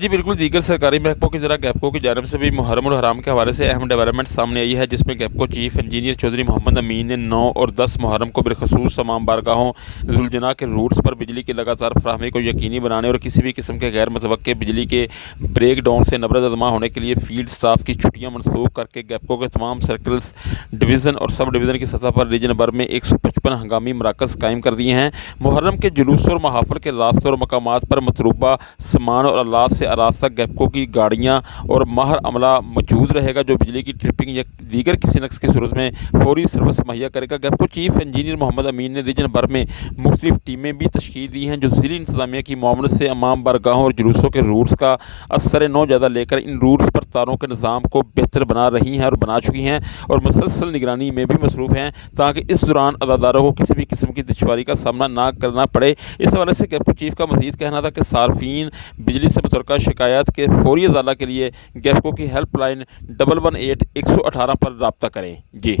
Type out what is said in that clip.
जी बिल्कुल, दीगर सरकारी महकमों की तरह गैपको की जानिब से भी मुहर्रम और हराम के हवाले से अहम डेवलपमेंट सामने आई है, जिसमें गैपको चीफ इंजीनियर चौधरी मोहम्मद अमीन ने 9 और 10 मुहर्रम को बिलखसूस तमाम बारगाहों जुलजना के रूट्स पर बिजली की लगातार फराहमी को यकीनी बनाने और किसी भी किस्म के गैर मुतवक्के बिजली के ब्रेक डाउन से नबरद अदमा होने के लिए फील्ड स्टाफ की छुट्टियाँ मनसूख करके गैपको के तमाम सर्कल्स, डिवीज़न और सब डिवीज़न की सतह पर रीजन भर में 155 हंगामी मराकज़ कायम कर दिए हैं। मुहर्रम के जुलूस और महाफल के रास्तों और मकामात पर मतलूबा सामान और आलात से आरास्ता गैपको की गाड़ियाँ और माहर अमला मौजूद रहेगा, जो बिजली की ट्रिपिंग या दीगर किसी नक्स की सूरत में फौरी सर्विस मुहैया करेगा। गैपको चीफ इंजीनियर मोहम्मद अमीन ने रीजन भर में मुख्तलिफ टीमें भी तश्कील दी हैं, जो ज़िली इंतज़ामिया की मामलत से अमाम बारगाहों और जुलूसों के रूट्स का असर नौ ज़्यादा लेकर इन रूट्स पर तारों के निज़ाम को बेहतर बना रही हैं और बना चुकी हैं और मुसलसल निगरानी में भी मसरूफ़ हैं, ताकि इस दौरान अदादारों को किसी भी किस्म की दुश्वारी का सामना ना करना पड़े। इस हवाले से गैपको चीफ का मज़ीद कहना था कि सार्फिन बिजली से मुतल्लिक़ शिकायत के फौरी इज़ाला के लिए गैपको की हेल्प लाइन 118 118 पर रब्ता करें। जी।